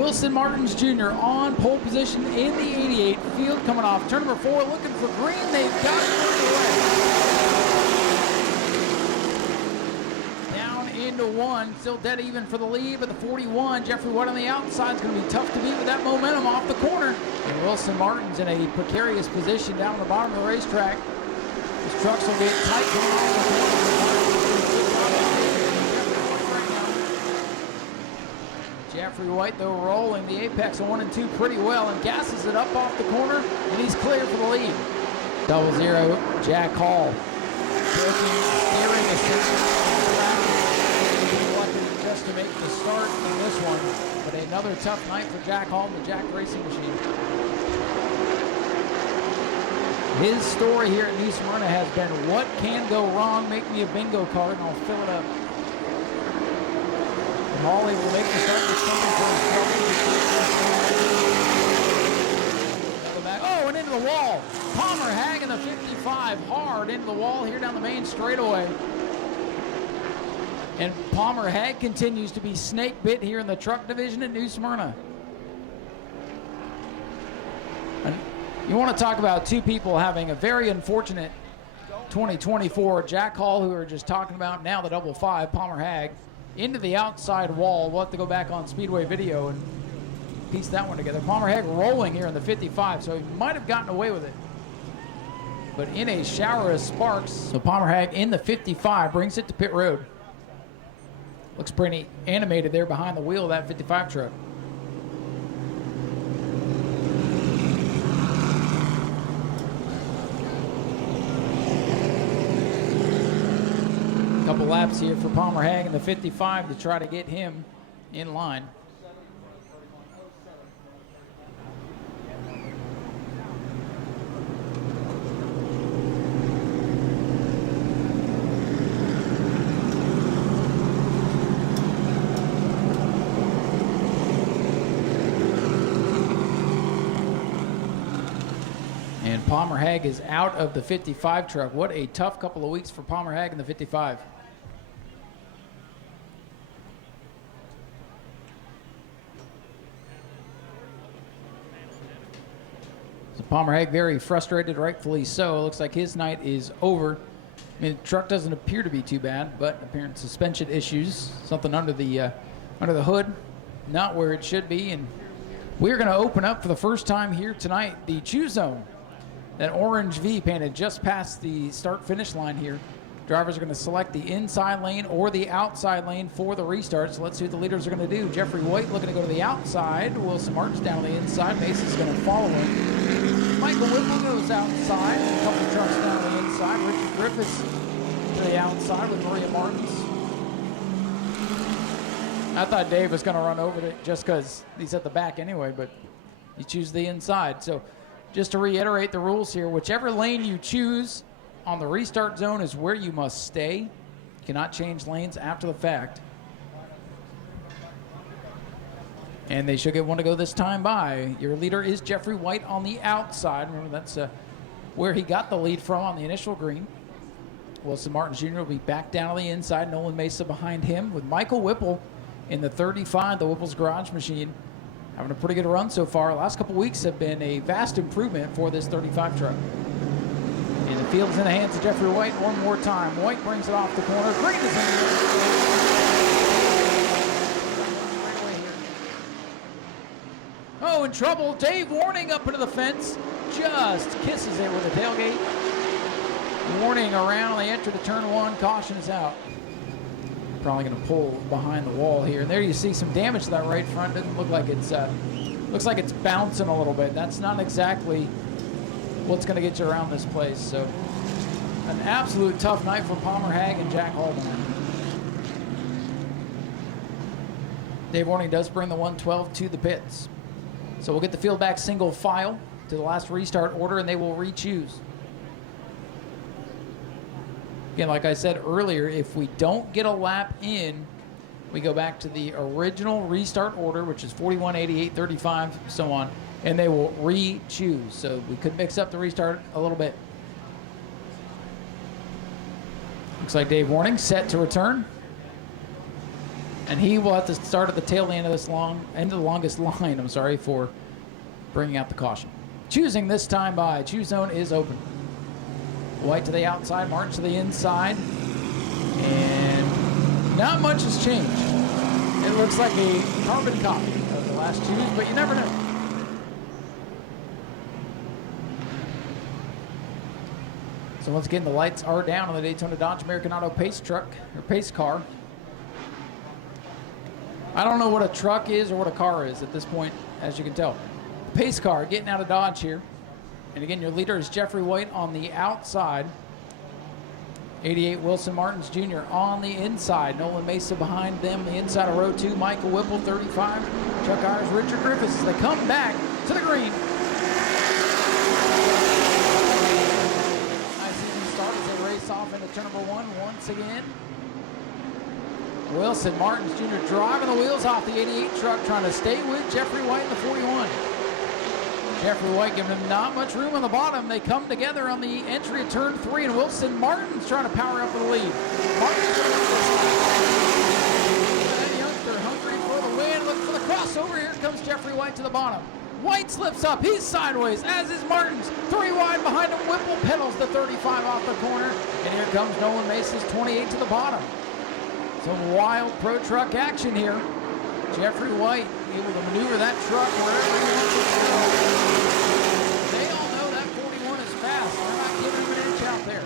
Wilson Martins Jr. on pole position in the 88. Field coming off. Turn number 4 looking for green. They've got it away. Down into 1. Still dead even for the lead, but the 41, Jeffrey White on the outside, is going to be tough to beat with that momentum off the corner. And Wilson Martins in a precarious position down the bottom of the racetrack. His trucks will get tight coming off the corner. Jeffrey White, though, rolling the apex of 1 and 2 pretty well and gasses it up off the corner, and he's clear for the lead. 00, Jack Hall. Steering assistance. Just to make the start in this one, but another tough night for Jack Hall and the Jack Racing Machine. His story here at New Smyrna has been, what can go wrong? Make me a bingo card and I'll fill it up. Molly will make the start with something for himself. Oh, and into the wall. Palmer Hag in the 55, hard into the wall here down the main straightaway. And Palmer Hag continues to be snake bit here in the truck division at New Smyrna. And you want to talk about two people having a very unfortunate 2024. Jack Hall, who we were just talking about, now the 55, Palmer Hag. Into the outside wall. We'll have to go back on Speedway video and piece that one together. Palmer Hag rolling here in the 55, so he might have gotten away with it. But in a shower of sparks, so Palmer Hag in the 55 brings it to pit road. Looks pretty animated there behind the wheel of that 55 truck. Couple laps here for Palmer Hag in the 55 to try to get him in line. And Palmer Hag is out of the 55 truck. What a tough couple of weeks for Palmer Hag in the 55. Palmer Hag very frustrated, rightfully so. It looks like his night is over. I mean, the truck doesn't appear to be too bad, but apparent suspension issues, something under the hood, not where it should be. And we're going to open up for the first time here tonight the Choose Zone. That orange V painted just past the start-finish line here. Drivers are going to select the inside lane or the outside lane for the restart. So let's see what the leaders are going to do. Jeffrey White looking to go to the outside. Wilson Martins down on the inside. Mason's going to follow him. Michael Whipple goes outside. A couple of trucks down on the inside. Richard Griffiths to the outside with Maria Martins. I thought Dave was going to run over it just because he's at the back anyway, but you choose the inside. So just to reiterate the rules here, whichever lane you choose on the restart zone is where you must stay. You cannot change lanes after the fact. And they should get one to go this time by. Your leader is Jeffrey White on the outside. Remember, that's where he got the lead from on the initial green. Wilson Martins Jr. will be back down on the inside. Nolan Mesa behind him with Michael Whipple in the 35, the Whipple's Garage Machine. Having a pretty good run so far. The last couple weeks have been a vast improvement for this 35 truck. And the field's in the hands of Jeffrey White one more time. White brings it off the corner. Green is in the air. Oh, in trouble. Dave Warning up into the fence. Just kisses it with the tailgate. Warning around. They enter the turn one. Caution is out. Probably going to pull behind the wall here. And there you see some damage to that right front. Doesn't look like it's looks like it's bouncing a little bit. That's not exactly what's going to get you around this place. So an absolute tough night for Palmer Hag and Jack Holden. Dave Warning does bring the 112 to the pits. So we'll get the field back single file to the last restart order, and they will re-choose. Again, like I said earlier, if we don't get a lap in, we go back to the original restart order, which is 41, 88, 35, so on, and they will re-choose. So we could mix up the restart a little bit. Looks like Dave Warning set to return. And he will have to start at the tail end of this end of the longest line, I'm sorry, for bringing out the caution. Choosing this time by Choose Zone is open. White to the outside, Martin to the inside. And not much has changed. It looks like a carbon copy of the last choose, but you never know. So once again, the lights are down on the Daytona Dodge American Auto pace truck, or pace car. I don't know what a truck is or what a car is at this point, as you can tell. The pace car getting out of Dodge here. And again, your leader is Jeffrey White on the outside. 88 Wilson Martins Jr. on the inside. Nolan Mesa behind them. The inside of row 2, Michael Whipple, 35. Chuck Ayers, Richard Griffiths as they come back to the green. Nice even start as they race off into turn number 1 once again. Wilson Martins Jr. driving the wheels off the 88 truck, trying to stay with Jeffrey White in the 41. Jeffrey White giving him not much room on the bottom. They come together on the entry of turn 3, and Wilson Martin's trying to power up for the lead. Martin's trying to that youngster hungry for the win. Look for the crossover. Here comes Jeffrey White to the bottom. White slips up. He's sideways, as is Martins. 3 wide behind him. Whipple pedals the 35 off the corner. And here comes Nolan Mace's 28 to the bottom. Some wild pro truck action here. Jeffrey White able to maneuver that truck wherever he wants it to go. They all know that 41 is fast. They're not giving him an inch out there.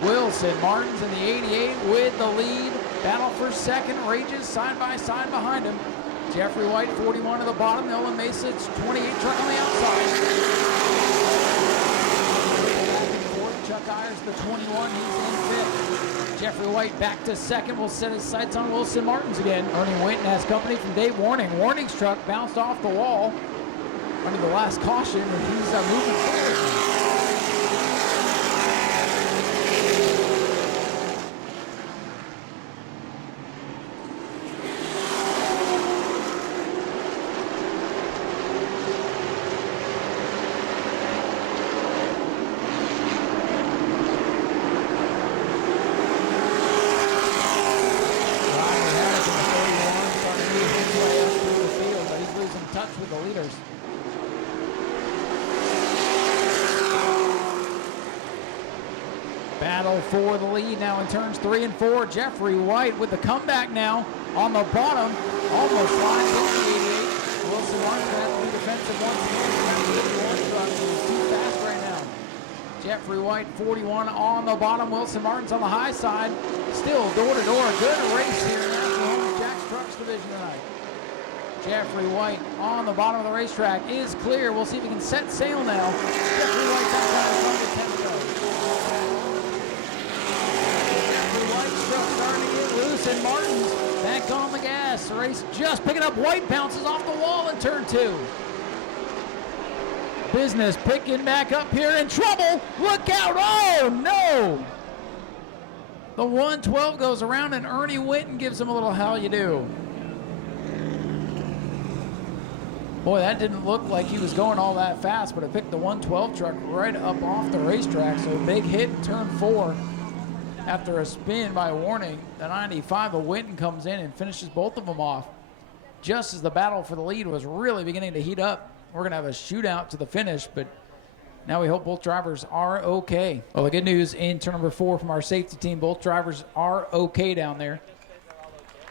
Wilson Martins in the 88 with the lead. Battle for second rages side by side behind him. Jeffrey White 41 to the bottom. Nolan Mace's 28 truck on the outside. Chuck Ayers the 21. He's in fifth. Jeffrey White back to second. Will set his sights on Wilson Martins again. Ernie Winton has company from Dave Warning. Warning's truck bounced off the wall under the last caution, and he's moving forward. Battle for the lead now in turns 3 and 4. Jeffrey White with the comeback now on the bottom. Almost lines into the 88. Wilson Martins has to be defensive once again. He's too fast right now. Jeffrey White 41 on the bottom. Wilson Martins on the high side. Still door to door. Good race here in the National Home Jack's Trucks division tonight. Jeffrey White on the bottom of the racetrack is clear. We'll see if he can set sail now. Jeffrey White's outside the front with 10 to go. Jeffrey White's truck starting to get loose, and Martins back on the gas. The race just picking up. White bounces off the wall in turn 2. Business picking back up here in trouble. Look out. Oh, no. The 112 goes around, and Ernie Winton gives him a little how you do. Boy, that didn't look like he was going all that fast, but it picked the 112 truck right up off the racetrack. So a big hit in turn 4 after a spin by Warning. The 95 of Winton comes in and finishes both of them off just as the battle for the lead was really beginning to heat up. We're going to have a shootout to the finish, but now we hope both drivers are okay. Well, the good news in turn number 4 from our safety team, both drivers are okay down there.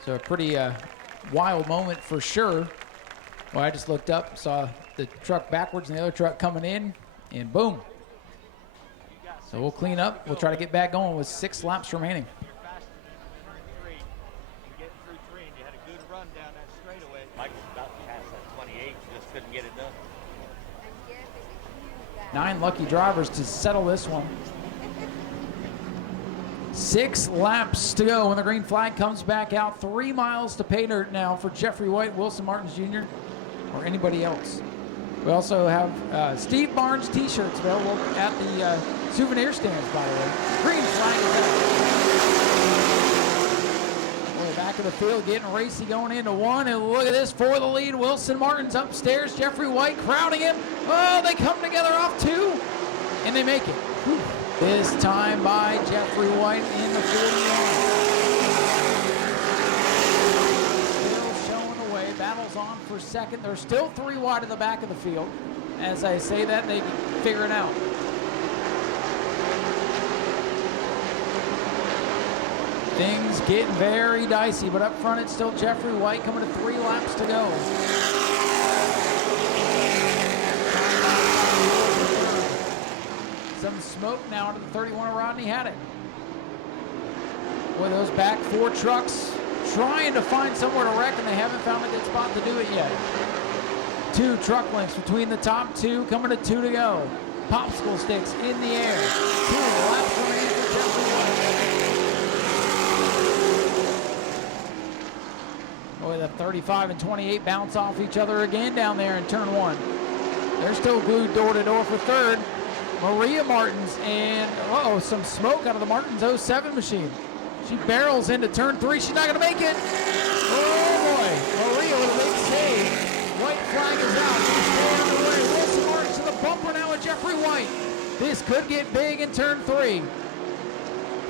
So a pretty wild moment for sure. Well, I just looked up, saw the truck backwards and the other truck coming in, and boom. So we'll clean up. We'll try to get back going with 6 laps remaining. Michael's about to pass that 28, just couldn't get it done. 9 lucky drivers to settle this one. 6 laps to go when the green flag comes back out. 3 miles to pay dirt now for Jeffrey White, Wilson Martins Jr., or anybody else. We also have Steve Barnes t-shirts available at the souvenir stands, by the way. Green flag is out. We're back of the field, getting racy going into 1, and look at this for the lead. Wilson Martins upstairs, Jeffrey White crowding him. Oh, they come together off 2, and they make it. Whew. This time by Jeffrey White in the 41. for second. They're still 3 wide in the back of the field. As I say that, they figure it out. Things getting very dicey, but up front it's still Jeffrey White coming to 3 laps to go. Some smoke now into the 31 of Rodney Haddock. Boy, those back 4 trucks trying to find somewhere to wreck, and they haven't found a good spot to do it yet. 2 truck lengths between the top 2, coming to 2 to go. Popsicle sticks in the air. 2 laps remaining for Jeffrey White. Boy, the 35 and 28 bounce off each other again down there in turn 1. They're still glued door to door for third. Maria Martins, and some smoke out of the Martins 07 machine. She barrels into turn 3. She's not going to make it. Oh boy, Maria with a big save. White flag is out. She's staying on the way. Wilson Martins to the bumper now with Jeffrey White. This could get big in turn 3.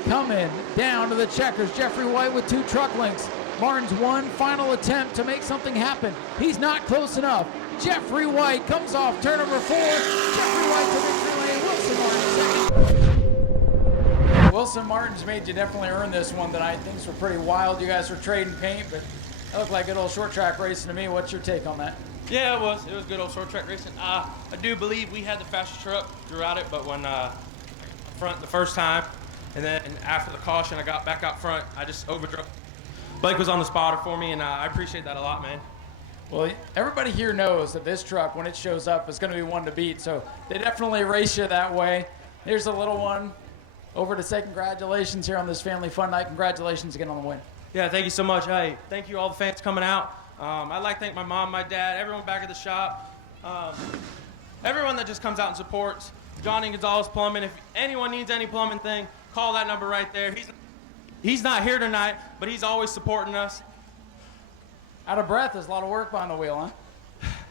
Coming down to the checkers. Jeffrey White with 2 truck links. Martin's one final attempt to make something happen. He's not close enough. Jeffrey White comes off turn number 4. Jeffrey White to victory lane. Wilson Martin second. Wilson Martin's made you definitely earn this one tonight. Things were pretty wild. You guys were trading paint, but it looked like good old short track racing to me. What's your take on that? Yeah, it was good old short track racing. I do believe we had the fastest truck throughout it, but when front the first time, and then after the caution, I got back out front. I just overdrove. Blake was on the spotter for me, and I appreciate that a lot, man. Well, everybody here knows that this truck, when it shows up, is going to be one to beat. So they definitely race you that way. Here's a little one over to say congratulations here on this family fun night. Congratulations again on the win. Yeah, thank you so much. Hey, thank you all the fans coming out. I'd like to thank my mom, my dad, everyone back at the shop, everyone that just comes out and supports. Johnny Gonzalez Plumbing. If anyone needs any plumbing thing, call that number right there. He's not here tonight, but he's always supporting us. Out of breath, there's a lot of work behind the wheel, huh?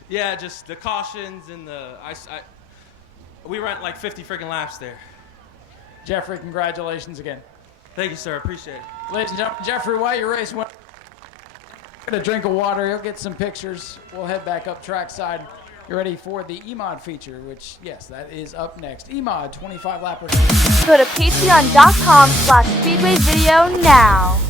Yeah, just the cautions and we ran like 50 freaking laps there. Jeffrey, congratulations again. Thank you, sir. Appreciate it. Ladies and gentlemen, Jeffrey White, your race winner. Get a drink of water. He'll get some pictures. We'll head back up trackside. You're ready for the EMOD feature, which, yes, that is up next. EMOD 25 lapper. Go to patreon.com/Speedway video now.